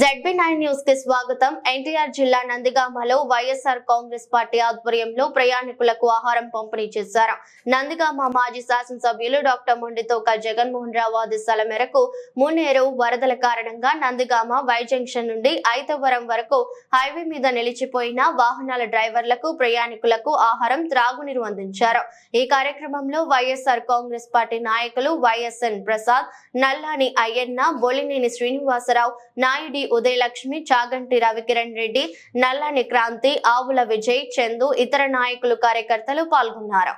ZB9 news కి స్వాగతం. ఎన్టీఆర్ జిల్లా నందిగామలో వైఎస్ఆర్ కాంగ్రెస్ పార్టీ ఆధ్వర్యంలో ప్రయాణికులకు ఆహారం పంపిణీ చేశారు. నందిగామ మాజీ శాసనసభ్యులు డాక్టర్ మొండితోక జగన్మోహన్ రావు ఆదేశాల మేరకు మున్నేరు వరదల కారణంగా నందిగామ వై జంక్షన్ నుండి ఐతవరం వరకు హైవే మీద నిలిచిపోయిన వాహనాల డ్రైవర్లకు ప్రయాణికులకు ఆహారం, త్రాగునీరు అందించారు. ఈ కార్యక్రమంలో వైఎస్ఆర్ కాంగ్రెస్ పార్టీ నాయకులు వైఎస్ఎన్ ప్రసాద్, నల్లాని అయ్యన్న, బొలినేని శ్రీనివాసరావు, నాయుడి ఉదయలక్ష్మి, చాగంటి రవికిరణ్ రెడ్డి, నల్లాని క్రాంతి, ఆవుల విజయ్, చందు, ఇతర నాయకులు, కార్యకర్తలు పాల్గొన్నారు.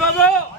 బాబు